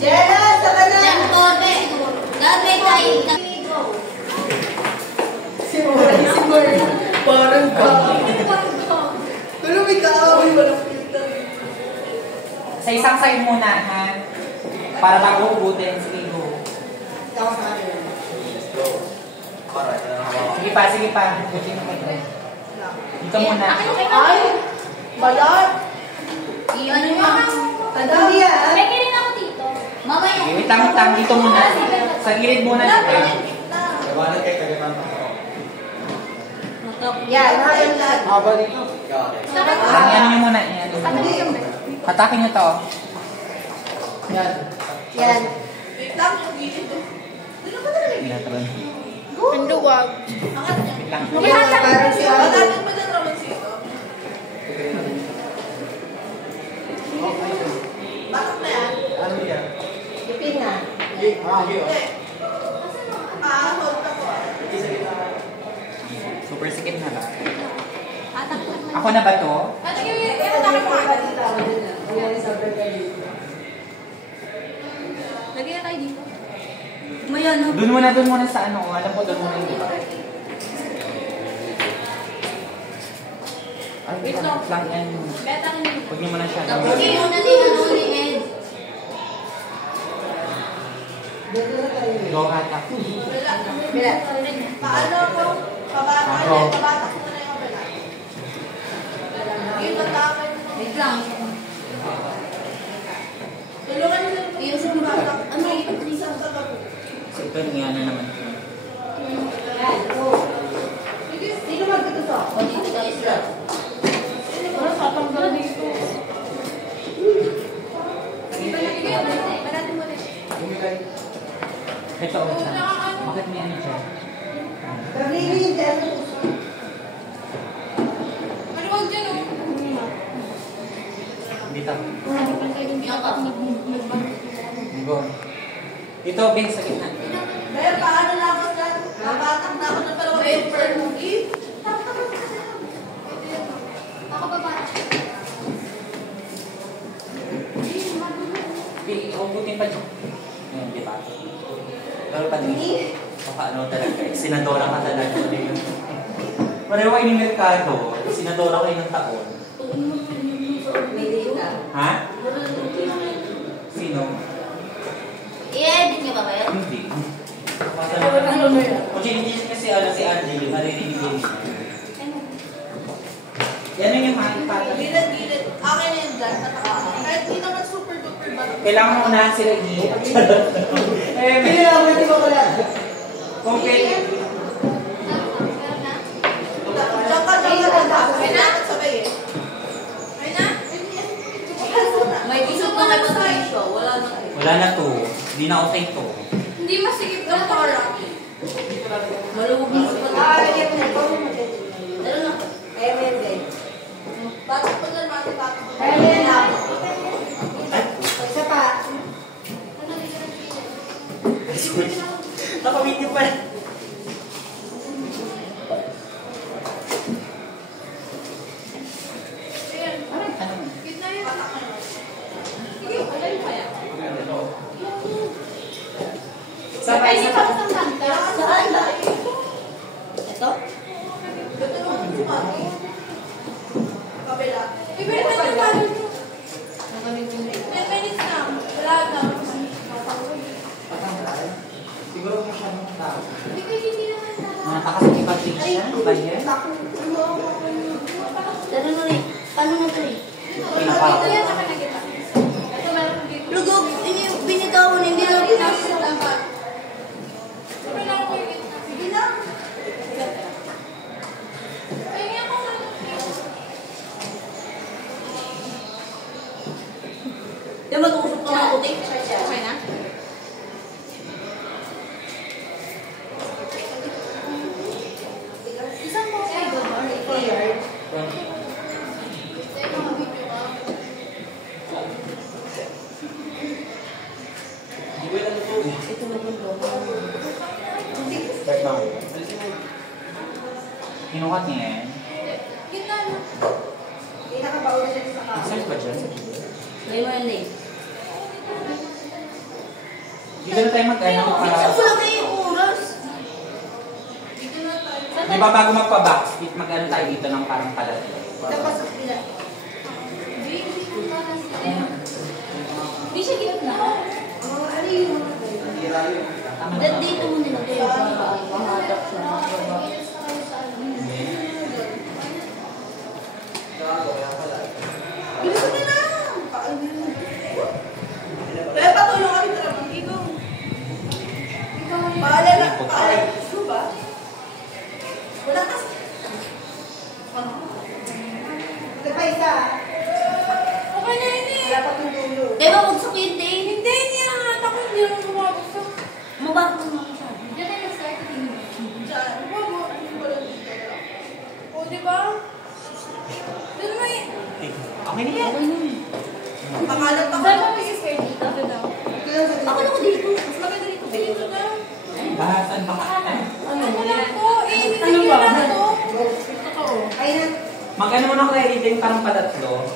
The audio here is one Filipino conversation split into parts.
Jenna, saka na! Gagawin tayo. Simor. Parang ka. Pero may kaaway walang filter. Sa isang side muna, ha? Para bago ubutin. Sige, go. Sige pa. Dito muna. Ay! Balat! Iyon yung Kadali yan. may kirin ako dito. Mamaya. Okay, wait lang. Dito muna. Sa gilid muna. Gawanan kayo kagapan pa ako. Yan, hayang lahat. Haba dito. Ano nyo muna. Hatakin nyo to. Yan. Yan. Wait Ang luwag. lang. Parang si Ano. Ano yan? Ipin na. Super sikip na lang. Ako na ba to? Lagyan na tayo dito. Mayan, no? Doon muna sa ano. Alam ko doon muna yung iba. Ay, wait lang yan. Huwag niyo muna siya. Tapusin mo na din ano ni Ed. Go hatak. Bilat. Paano po? Pabatak ko na yung kabilang. Yung tatapin mo. Wait lang. Tulungan nyo yung sa batak. Ano yung isang sa babo? So ito yung ano naman. Yan. Go. Sino magtutusok? O, dito tayo sila. Ano tatanggal dito? Ito. Bakit may ano siya? Nagrinig yan. Maluwag dyan o. Dito. Yan ka. Go. Dito, Ben, sa gitna. Kaya paano labas na? Pabatak na ako ng palawa paper. Ako baba. Hugutin pa dyan. Ayun, di ba? Pero pa din. Baka ano talaga. Sinadora ka talaga. Pareho kayo ng merkado. Sinadora kayo ng taon. Ha? Sino? I-edit niyo ba kayo? Hindi. Kung chinichis niya si Angelo, maririnig din niya. Yan yung makikipata. Gilid. Akin na yun dyan. Kahit di naman super duper ba? Kailangan mo na sila i-iyak. Hindi na, pwede mo ko lang. Kung pwede. Diyan ka. Ay na? Sabay eh. Ay na? May isip na kayo sa show. Wala na. Wala na to. Hindi na okay to. Hindi masigip ng para. Maluwag mo sa Ah, yan na. Ano na? Kaya mo yan, Ben. Batak pa dyan, batak. Kaya mo yan lang. Isa pa. Nakawiti pa. Gitna yun. Sige, wala yung kaya. Sabay sa Saan ba? Ito? Ito naman si Mami. Kabila. Ibigay na yung tayo nyo. 10 minutes na. Wala na. Siguro mo siya ng tao. Hindi naman na. Nakakasakipag-tig siya. Ba yan? Ano na rin? Paano na ito rin? Ito yan naman nakita. Ito meron dito. Lugog, binitawan, hindi lang pinasa. Sabi lang ako yung gitna. Sige na. Pahingi ako sa Di mag-uusap ka ng puti? Okay na? Isang mo kayo ba? Ito na yung logo. Right now. Kinukat niya yan. gitna na. Hindi nakabaon siya sa Search ba dyan? May late. Hindi na tayo mag-ano para... Wala na yung oras. Di ba bago magpa-backstreet, mag-ano tayo dito ng parang palat? Tapos, sila. Hindi siya gitna. Ano yung Dito mo nilagay. Mahatak siya. Bilisan niyo na! Kaya patulong kami sa labang. Ikaw. Paalala. Gusto ba? Wala kasi. Ito pa isa. Okay na yun eh. Wala pa itong dulo. Di ba magsakit din? Hindi, hindi na nga. Ako hindi lang gumabagsak. Mababa mo siya. Diyan na nag-start yung Diyan. O, diba? Doon mo eh. Okay na yan. Pakalat ako. Saan ba may square dito? Ako na ko dito. Mas maganda dito. Dito na. Bahasan ba ka? Ano lang po? Eh, hindi na to. Totoo. Ay na. Mag-ano mo ng credit din parang patatlo.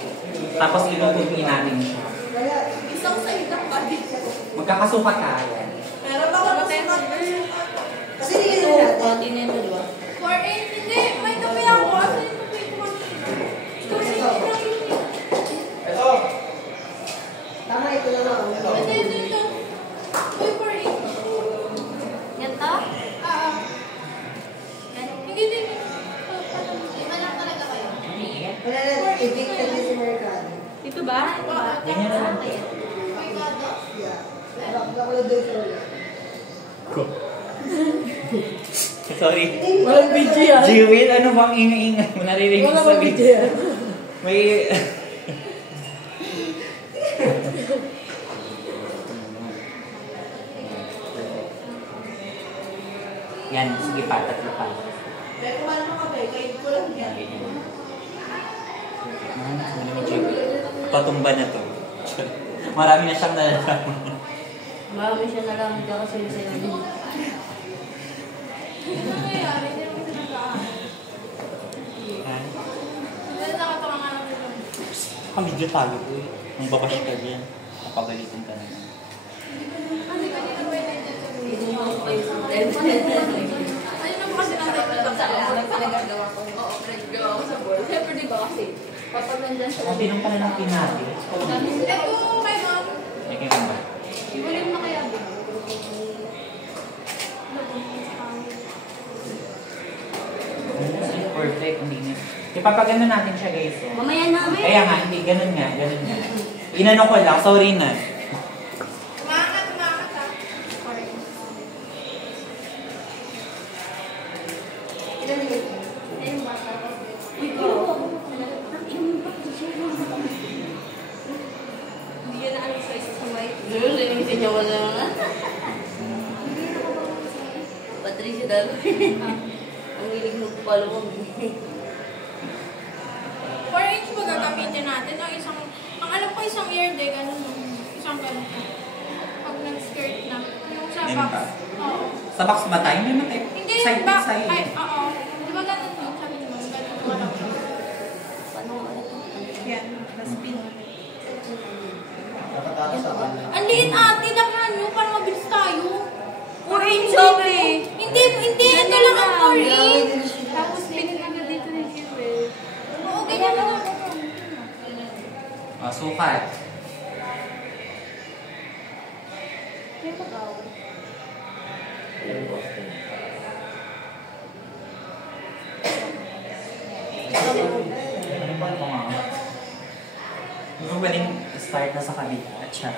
Tapos ilututin natin siya. Wala. Isang side lang ba? Magkakasukat tayo. Meron ba ako na sukat? Kasi hindi na natin. Konti na ito, di ba? 4-8. Hindi. May tabi ako. Asan yung tabi ko? Ito! Tama, ito na lang. Ito, ito, ito. Uy, 4-8. Yan ta? Hindi, hindi. Iba lang talaga kayo. Wala na. Evict na si Mercado. Dito ba? Ganyan na lang. Yeah. Baka ko na doon sa ulo. Sorry. Walang video yan. Jiwil, ano bang ingay-ingay mo? Naririnig Walang sa video yan. May... Yan, sige pa, tatlo pa. May kumano mo kape. Kahit ko lang yan. Patumba na to. Marami na siyang nalalaman. Marami siya na lang. Hindi ako sa'yo din. Ano nangyayari? Hindi naman sinagaan. Dahil nakatawa nga lang dito. Kamidyo tayo po eh. Ang babash ka dyan. Kapagalitin ka na. Kasi kanina ba yung dito sa Dito video? mo ako kayo sa telephone. Ayun na po kasi nasa Sa alam na nagagawa ko. Oo, nagagawa ko sa board. Siyempre, di ba kasi? Kapag nandyan siya. Kunti nung pala ng pinati. Ito, kay ma'am. May kayo ba? Ibulim na kaya ba? Perfect. Hindi na. Ipapagano natin siya guys. Oh. Mamaya namin. Kaya nga, hindi. Ganun nga. Ganun nga. Inano ko lang. Sorry na. Umakat ha. Sorry. Ilan minutes? Ayun, bata ko. Hindi yan na alam sa isa sa may. Lulusin niya wala na. Patricia dalo. Ang hilig mo palawang. 4-inch ba gagamitin natin? O isang, ang alam ko isang ear day, ganun. Isang ganun. Pag nag-skirt na. Yung sa Ganun box. ba? Oo. Sa box ba tayo? Hindi naman tayo. Hindi, Side ba? by side. Ay, oo. Di ba ganun yun? Sabi mo, ganun ko lang. Paano ano to? Yan, na-spin. Nakatalo sa kanya. Ang liit ate, lakhan nyo, para mabilis tayo. 4-inch Hindi, ito lang ang 4-inch. Tapos, pinaganda dito na yung Oo, ganyan lang ako. Sukat. May pag-aw. Ano ba ito nga? Gusto mo pwedeng start na sa kabila? Siya.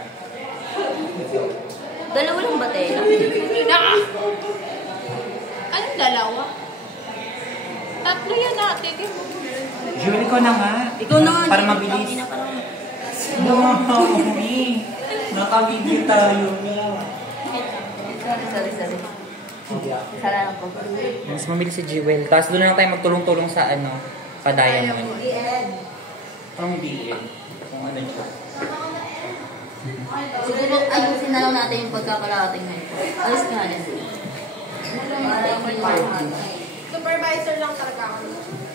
Dalawa lang ba tayo? Anong dalawa? Tatlo yan ate. Julie ko na nga. Ikaw na nga. Para Jimmy. mabilis. Tangina ka lang. Mami, nakabigil tayo. Sorry. Salamat po. Mas mabilis si Jewel. Tapos doon na lang tayo magtulong-tulong sa ano, pa-diamond. the end. Anong BM? Kung ano siya. Siguro ayusin na lang natin yung pagkakalating na ito. Alis ka na din. Para may parang. Supervisor lang talaga ako.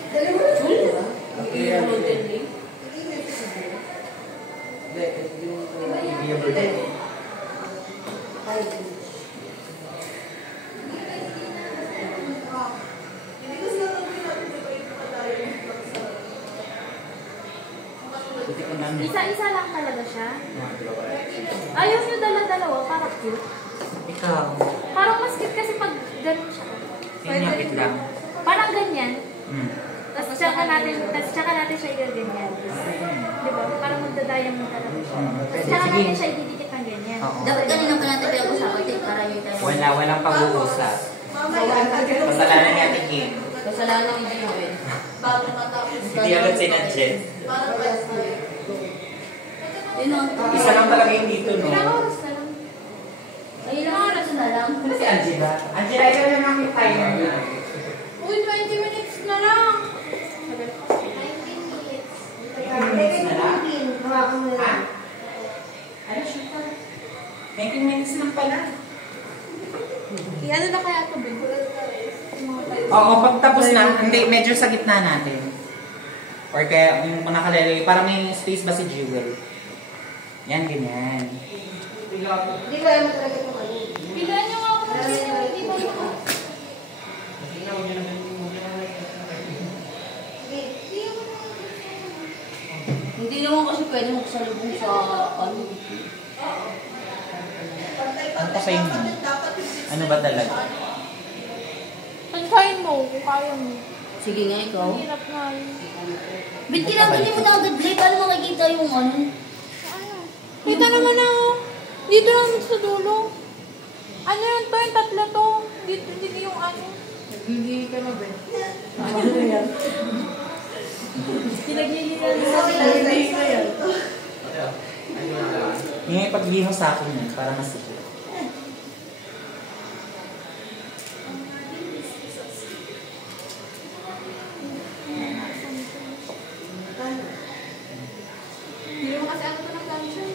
Dalawa na. Hindi yung birthday. Buti ko namin. Isa-isa lang talaga siya. Ayaw nyo dala-dalawa, parang cute. Ikaw. Parang mas cute kasi pag ganun siya. Tinapit lang. Parang ganyan. Hmm. Tapos tsaka natin siya i-ganyan. Diba? Parang magdadayang mo talaga siya. Tapos tsaka natin siya ididikit ng ganyan. Oo. Dapat kanina pa natin pinag-usapan para yung tayo. Walang pag-uusap. Kasalanan ni Ate Kim. Kasalanan ni Jewel. Bago matapos. Hindi agad sinadjust. Parang best friend. Yun ang Isa lang talaga yung dito, no? ilang oras na lang. Ay, ilang oras na lang. Si Angela. Angela, ikaw na namin timer na. Uy, 20 minutes na lang. 19 minutes na lang. Hawakan mo na lang. Ano siya pa? 19 minutes lang pala. Ano na kaya ito, Ben? Oo, pagtapos na, hindi, medyo sa gitna natin. Or kaya yung nakalalagay, para may space ba si Jewel? Yan, ganyan. Hindi ko alam talaga itong ano. Bilaan nyo nga ako ng video. Hindi ba yun? Hindi naman kasi pwede magsalubong sa ano. Ano pa sa inyo? Ano ba talaga? Pansahin mo kung kaya mo. Sige nga, ikaw. Hirap na yun. Ba't kinagaling mo na agad, Blake? Paano makikita yung ano? Kita naman na. Dito lang sa dulo. Ano yun to? Yung tatlo to. Dito yung ano. Hindi ka na ba? Pinaglilihan Hindi ka yan. Yung paglihos sa akin yun, para mas secure. Hindi mo kasi ano to ng luncheon.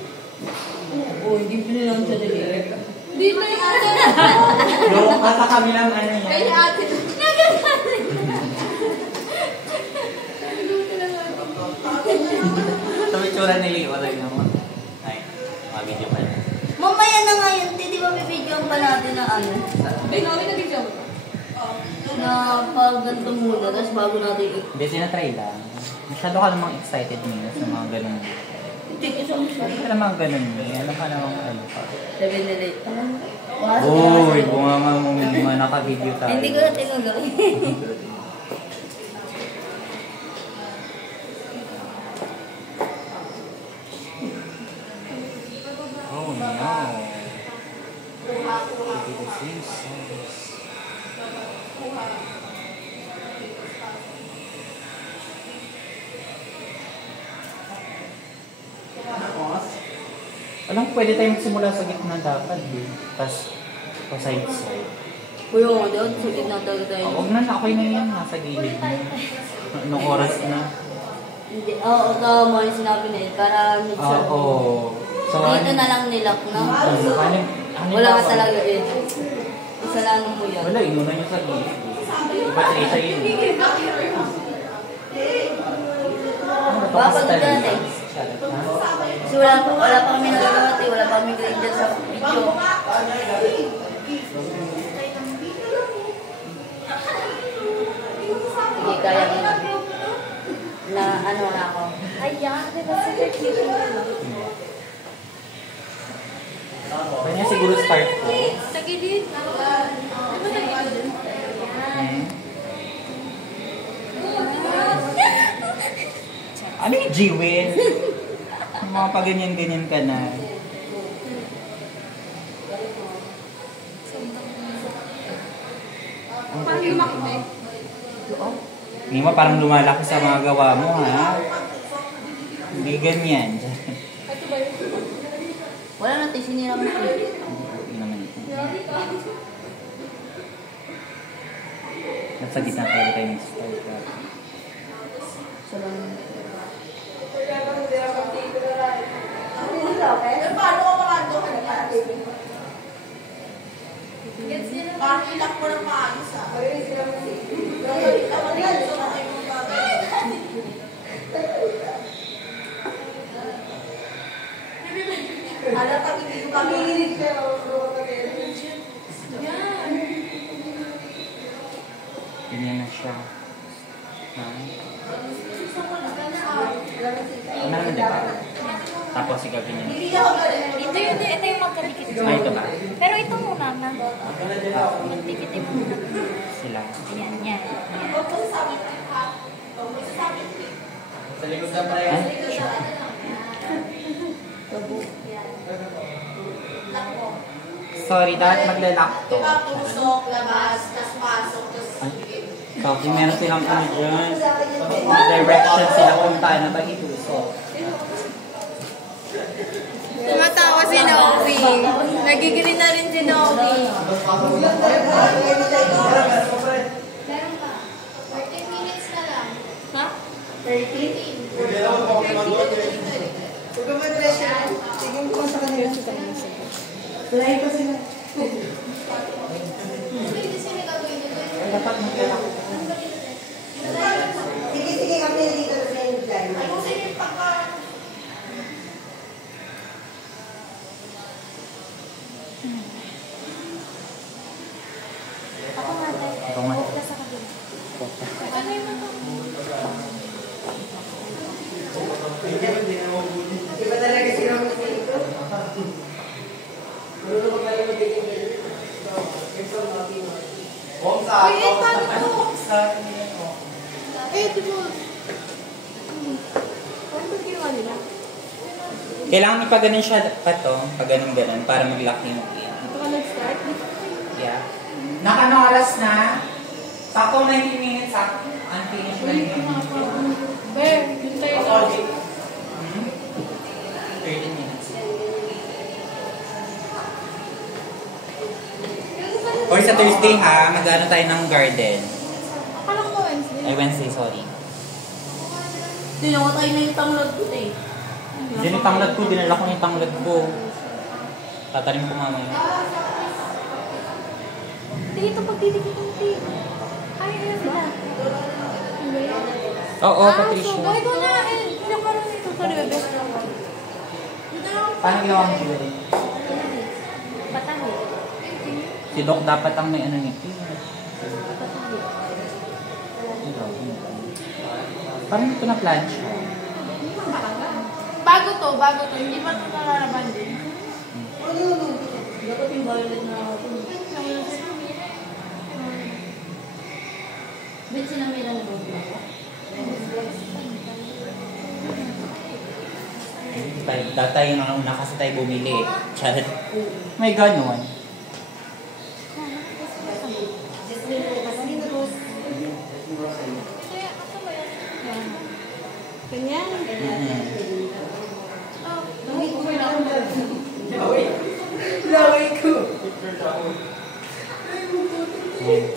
Oo, hindi pinilang siya nililip. Dito yung ano. Yung kata kami lang ano yan. Kaya ate. Ito yung tsura ni Leo. Wala naman. Ay, mga video pa yan. Mamaya na nga yun, di ba bibigyan pa natin ng ano? Binomi na video mo. Na pag-ganto muna, tapos bago natin Hindi, sinatry lang. Masyado ka namang excited niya sa mga ganun. i-take mo siya. Hindi ka namang ganun niya. Ano ka namang ano pa. Sabi nila, Uy, bunga nga mo mga naka-video tayo. hindi ko na tinanggap. Oh no. Look at the Simpsons. Alam ko, pwede tayong magsimula sa gitna dapat eh. Tapos, pa side-side. Kuya nga daw, sa gitna talaga tayo. Huwag na, okay na yan. Nasa gilid na. Anong oras na? Hindi, oo, tama yung sinabi na yun, para mid-show. Oo. So, Dito na lang nilak na. Wala ka talaga yun. Isa lang mo yan. Wala, inuna nyo sa gilid. Ba't isa yun? Baka pagod ka natin. Kasi wala pa kami nagagawa, wala pa kami grade dyan sa video. Hindi kaya mo na ano na ako. Ayan, diba sa keeping na lang. Kanya siguro start ko. Tagilid. Ano ba? Ano ba tagilid? Ano yung G-Win? Mga paganyan-ganyan ka na. Parang lumaki na eh. Hindi mo parang lumalaki sa mga gawa mo, ha? Hindi ganyan. Ito ba yun? Wala natin, sinira mo siya. Hindi naman ito. Nasa gitna talaga tayo nag-start. Salamat. Paano ka makando ka na para parang ilak mo ng maayos ah. Alam pag hindi ko kami. Yan. Ganyan na siya. Ha? Ano na, di ba? Tapos ikaw ganyan. Hindi ako galing. Ito yung magkadikit. Ay, ito ba? Pero ito muna na. Magdikit muna. Sila. Yan, yan. Huwag mo sasabihin ha. Huwag mo sasabihin. Sa likod na pala Ha? Lock mo. Sorry, dapat maglalak to. Diba, tusok, labas, tas pasok, tas Kasi meron silang ano dyan. Direction sila kung paano ba itusok. tumatawa si Novi. Nagigilin na rin si Novi. Meron pa. 30 minutes na lang. Ha? 30? Huwag ka mag-pressure. Sige mo sa kanila. Lahi pa sila. Pwede sila gagawin dito. Dapat maglalak. Sige, kami dito sa inyo dyan. Ayusin yung pagka... Ako nga tayo. Ako nga. Focus sa kabila. Ano yung mga? Di ba talaga sila dito? Marunong kayo magiging Wait, paano to? Eh, di ba? Paano ba ginawa nila? Kailangan pa ganun siya pa to, pag ganun para mag-lock yung in. Ito ka nag-start? Yeah. Nakano oras na? Sakto 90 minutes, sakto. Unfinished na yun. Bear, yun tayo lang. 13 minutes. Or sa Thursday ha, mag-ano tayo ng garden. Akala ko Wednesday. Ay, Wednesday, sorry. Dinawa tayo na yung tanglad ko eh. Din yung tanglad ko, dinala ko yung tanglad ko. Tatanim ko mamaya. Dito pagdidikit ng tape. Ay, ayan sila. Oo, So, Patricia. bakit ko na, ilang karoon nito? Sorry, bebe. Paano ginawa mo siguro? Patahi. Si Doc dapat ang may ano niya. Patahi. Parang ito na plancha. Bago to. Hindi pa ito nalalaban din. Dapat yung violet na ako. Ba't sinamila na ba? Tayo na una kasi tayo bumili. Charot. May ganun. Ganyan. Laway ko.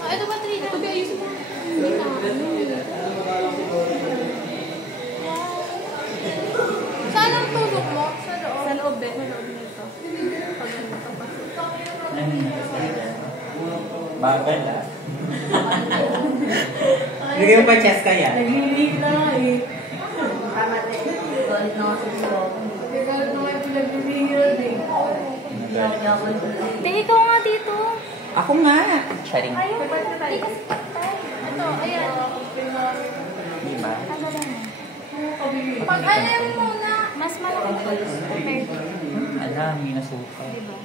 Ito ba, Trina? Ito ba, ayusin mo? Hindi na. Saan ang tulog mo? Sa loob? Sa loob, eh. Sa loob nito. Pag Bagal ah. Lagay mo pa chest kaya? Naglilig na nga eh. Tama na eh. Galit na nga sa sila. Galit na nga yung pinagbibigyan eh. Hindi, ikaw nga dito. Ako nga. Sharing. Ayaw, hindi kasi patay. Ito, ayan. Diba? Tanggalan mo. Pag alam mo na. Mas malaki pa yun. Compared to. Alam, may nasuka. Diba?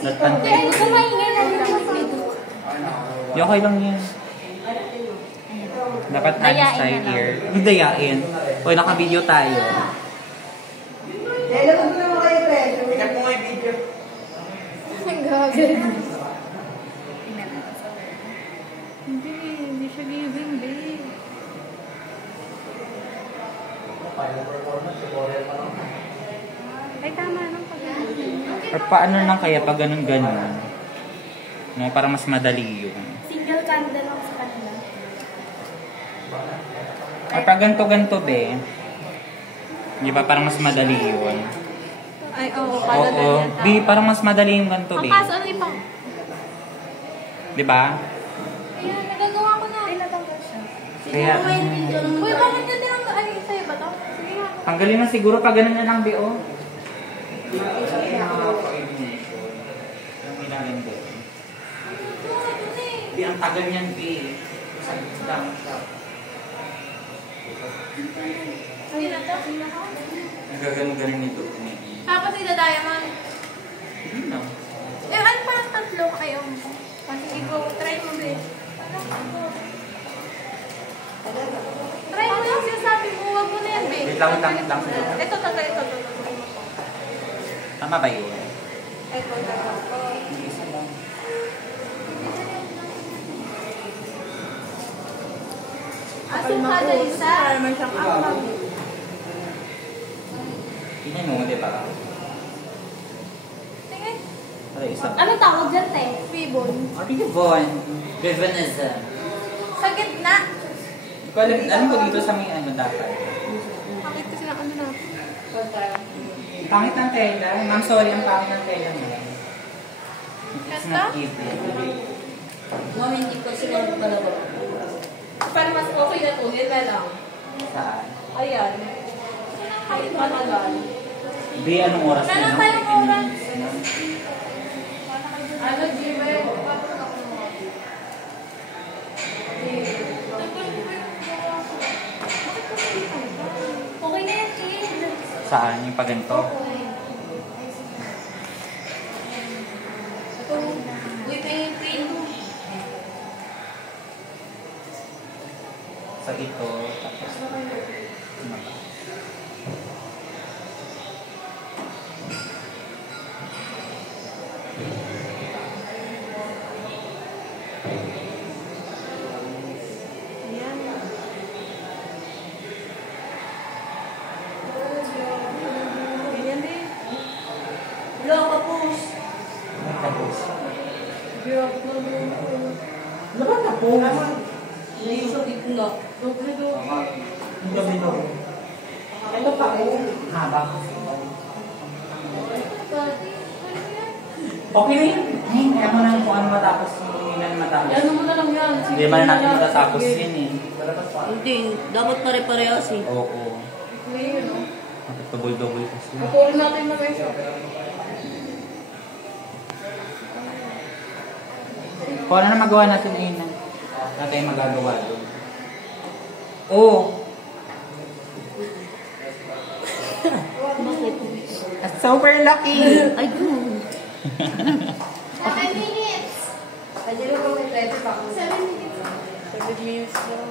Latan. Hindi, ay, kumaingay na rin ako dito. Di okay lang yan. Dapat Dayain hands tayo na lang. here. Hindi dayain. Uy, naka-video tayo. Dahil ako naman kayo pressure. Ikat mo nga yung video. Ang gagawin. Hindi siya giving, babe. Ay, tama nang pag-ibig. Or paano lang kaya pag ganun-ganun? No, para mas madali yun. Single candle lang sa kanila. Or pag ganito-ganito be, di ba parang mas madali yun? Ay, oo. Oo. Di, parang mas madali yung ganito Ang be. kaso, ano ipang? Di ba? Ayan, nagagawa ko na. Ay, natanggal siya. Kaya, Uy, bakit ka din ang ano yung sa'yo ba to? Sige nga. tanggalin na siguro pag ganun na lang be, oh. rin din. Di, ang tagal niyan, B. Dami siya. Hindi na to. Nagagano-ganon nito. Tapos ida-diamond. Hindi na. Eh, ano pa ang tatlo kayo? Sige, go. Try mo, be. Try mo yung sinasabi mo. Huwag mo na yan, be. Wait lang. Ito. Tama ba yun? Ito. Hindi, isa lang. Asong kada isa. Naman siyang akang. Tingnan mo, di ba? Tingin. Ano isa? Ano tawag dyan, te? Ribbon. Ribbon. Ribbonism. Sa gitna. Hindi ko alam, alam ko dito sa may ano dapat. Bakit kasi na ano na? Pangit ng tela. Ma'am, sorry, ang pangit ng tela mo. It's not easy. Ma'am, hindi ko sila talaga. Para mas okay na to, yun na lang. Saan? Ayan. Kahit matagal. Di, anong oras na? Meron no? tayong 15 oras. minutes na. Ano, Jimmy? Okay na yan, kid. Saan? Yung paganto? Uy, painting. Sa ito, tapos ano ba? Ganyan din. Wala ka post. Tapos. Wala ba na post? Hindi sa gitna. Ang gabi na ko. Ito pa oh. Haba kasi. Okay na yun. Ay, kaya mo na kung ano matapos. Hindi na matapos. Ano mo na lang yan. Hindi man na natin matatapos yun eh. Hindi. Dapat pare-parehas eh. Oo. Ngayon, no? Double kasi. Patuloy natin na guys. Kung ano na magawa natin ngayon na. Natin magagawa doon. Oo. Bakit? Super lucky! Ay, good. 7 minutes. Pwede rin kung may ready pa. 7 minutes. 7 minutes lang.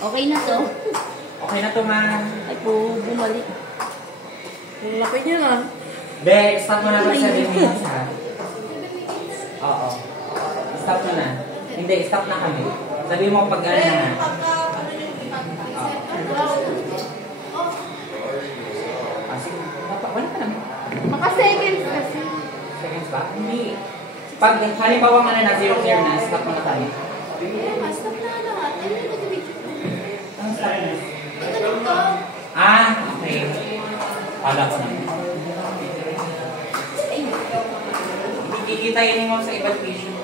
Okay na to. Okay na to, ma. Ay po, bumalik. Yung laki niya na. Be, stop mo na ba 7 minutes ha? Oo. Stop mo na. Hindi, stop na kami. Sabi mo pag ano na. Sige, wala ka naman. Maka-seconds kasi. Seconds ba? Hindi. Pag halimbawa nga na 0-0 na, stop mo na tayo. Stop na lahat. Ano yung nag-video? Anong stop na? Ito to. Ah, okay. Kala ko naman. Hindi kikita yun mo sa ibang patient.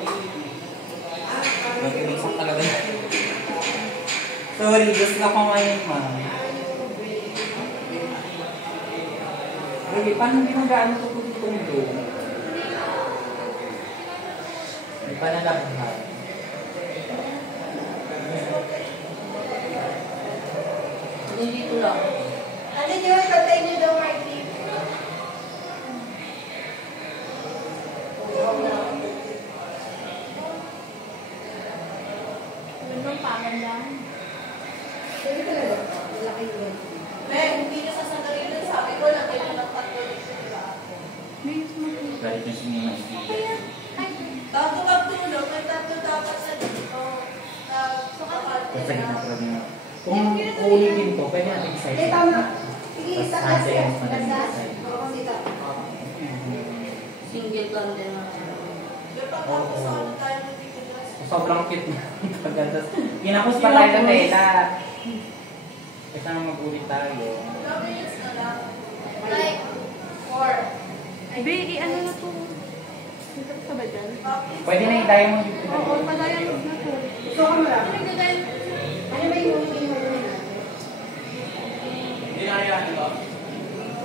Mag-inisip talaga. Sorry, just na ko ngayon, ma'am. Really, paano hindi mo gaano ito tutundo? Hindi pa nalaghan. Dito lang. Ano yun? Tatay niyo daw, Marty. Anong pagandang? Sabi talaga, malaki yun. Hindi niyo sasagalin na sabi ko lang kayo ng patuloy. Galit na siya ni Mikey. Bago magtulog, may tatlo dapat sa dito. Kasi na problema. Kung uulitin to, pwede natin i-side. Eh, tama. Sige, isa Tapos kasi. hands, Ganda. madali Oo, kasi ito. Single candle na. Pagkatapos ano tayo nagtitiglas. Sobrang cute na. Pagkanta. Kinapos pa tayo ng tela. Kasi na mag-ulit tayo. 2 minutes na lang. Like, 4. Be, ano na to? Dito ka ba dyan? Pwede na i-diamond dito. Oo, pa-diamond na to. Gusto ko mo lang. Ano ba yung natin?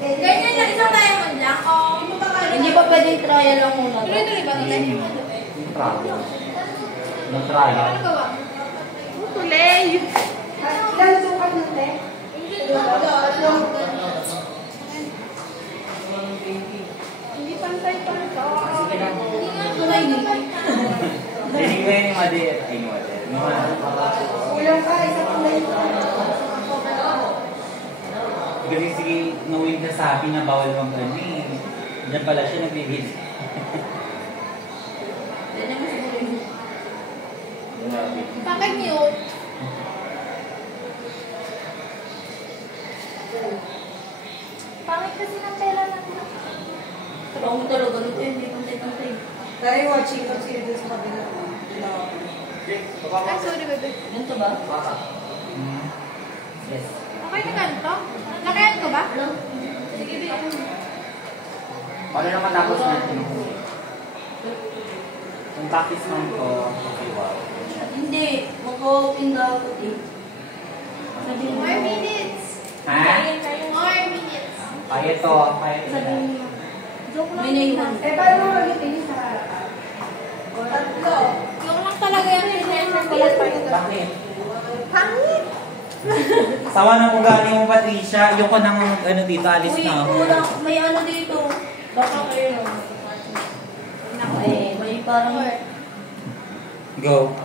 Ganyan na isang diamond lang. O, Hindi ba pwedeng trial lang muna. Tuloy-tuloy ba ito? Nag-trial. Ano ba? Tuloy! Ilan sukat ng te? Hindi pantay-pantay. Tuloy ni. Hindi ko yun ni Madir. Ay, ni Madir. Kulang ka, isa pang line. Kasi sige, nawin na sa akin na bawal mag-ano eh. Diyan pala siya nagbibid. Bakit mute? Pangit kasi ng pera natin. Trabaho mo talaga nito, hindi pantay-pantay. Tayo watching kung sino dun sa kabila. Ay, sorry, bebe. Ganito ba? Yes. Okay na ganito? Nakayan ko ba? Sige, bebe. Ano naman tapos natin? Yung practice naman ko, okay, wow. Hindi, mag-open daw ako eh. Sabi mo. More minutes. Ha? More minutes. Kaya to, kaya to. Sabi mo. Joke lang. May naiwan. Eh, paano mo mag-itingin sa harapan? Tatlo. Yung lang talaga yung pinag-report. Bakit? Pangit. Sawa na kung galing mo, Patricia. Yung ko nang ano dito, alis Uy, na ako. kulang. May ano dito. Baka kayo. Eh, may parang... Go.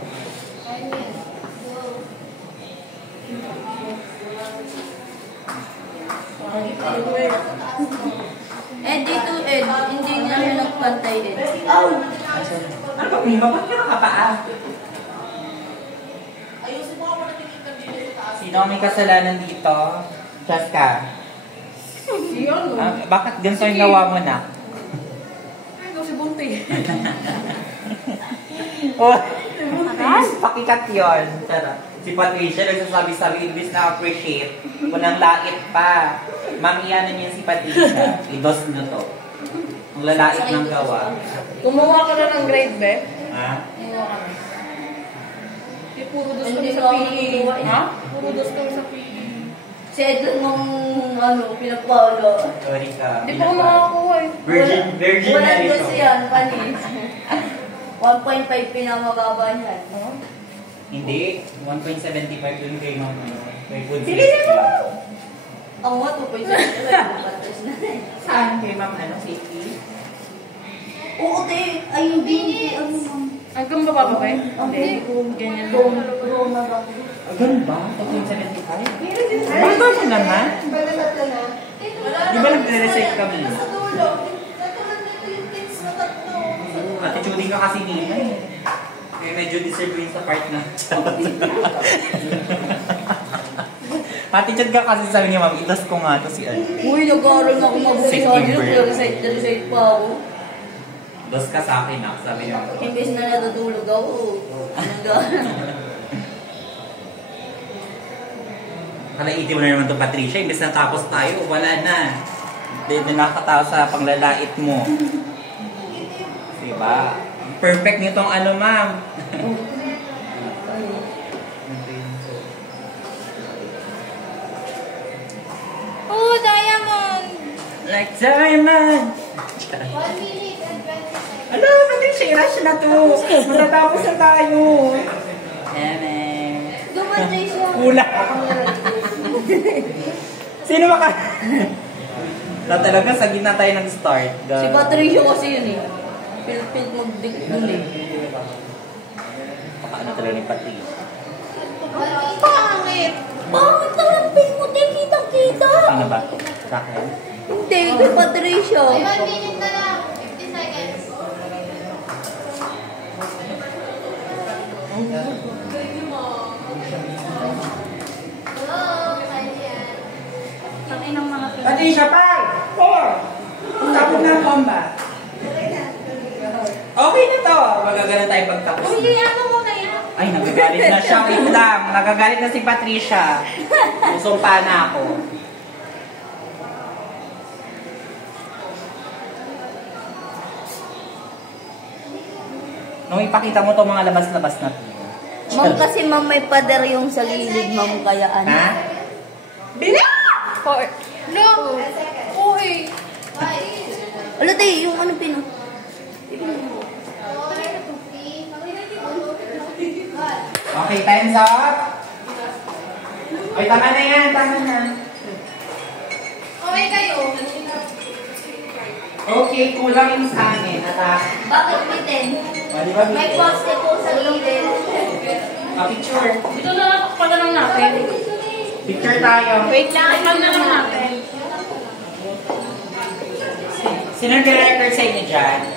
Dito, hindi niya siya nagpantay din. Ow! Ano ba, Pima? Ba't ka nakapaa? Ayusin mo ako na tingin ka dito sa taas. Sino ang may kasalanan dito? Just ka. Bakit ganito yung gawa mo na? Ay, ito si Bunti. Oh, pakikat yun. Sarap. Si Patricia nagsasabi-sabi, imbis na appreciate. Kunang lait pa. Mami, ano niyan si Patricia? Idos nyo to. Ang lalait ng gawa. Gumawa ka na ng grade, be? Ha? Gumawa ka na. Eh, puro dos Hindi kami ko sa ako PE. nagawa eh. Ha? Puro dos kami sa PE. Si Edwin mong pinagpaulo. Sorry ka. Hindi pa ako makakuha eh. Virgin na Walang rito. gusto yan, panis. 1.5 pinamababa niyan. Hindi. 1.75 yun kay Ma'am. Kay Good. Sige, sige mo! Ang mo, 2.7 patas na. Saan kay Ma'am? Ano? Safety? Oo, te. Ay, hindi. Ano, ma'am? Hanggang baba ba, be? Hindi. Ganyan. Roma ba? Ganun ba? 2.75? Bata mo naman. Bala tatlo na. Di ba nagre-recite kami? Sa dulo. Natulad nito yung kids na tatlo. Attituding ka kasi nila eh. Kaya medyo deserve yun sa part na. Attitude ka kasi sabi niya, ma'am, itas ko nga to si Al. Uy, nag-aaral na ako mabuti sa Second kanila. bird. Recite pa ako. Dos ka sa akin ah, sabi niya. Imbes na natutulog ako. Nag-aaral. Kalaiti mo na naman to, Patricia. Imbes na tapos tayo, wala na. Hindi na nakatawa sa panglalait mo. Diba? Perfect nitong ano, ma'am. Oh, diamond! Like diamond! 1 minute and 20 seconds. Ano, Patricia, i-rush na to. Matatapos na tayo. Dumatay siya. Kulang. Sino maka... na talaga, sa gitna tayo nag-start. Si Patricio kasi yun eh. Pil-pil mag-dictum eh. Ano talaga ni Patricia? Pangit! Bakit naman pin mo? Di kitang-kita. Ano ba? Sa akin? Hindi, kay Patricio. Ay, 1 minute na lang. 50 seconds. Hello, Kalian. Sabi ng mga pinag- Patricia, 5, 4. Tapos na ang combat. Okay na to. Magagana tayo pagtapos. Hindi, ano mo na yan? Ay, nagagalit na siya. Wait lang. Nagagalit na si Patricia. Musumpa na ako. Nung ipakita mo itong mga labas-labas na to. Ma'am, kasi ma'am may pader yung sa gilid, ma'am, kaya ano. Ha? Bila! No! Uy! Wala tayo, yung ano pino. Okay, time's up. Ay, tama na yan, tama na. Okay kayo. Okay, kulang yung sa amin. Bakit bitin? O, di ba, May poste po sa gilid. Picture. Ito na lang, pagpala lang natin. Picture tayo. Wait lang, ipan na lang natin. Sino nag-record sa inyo dyan?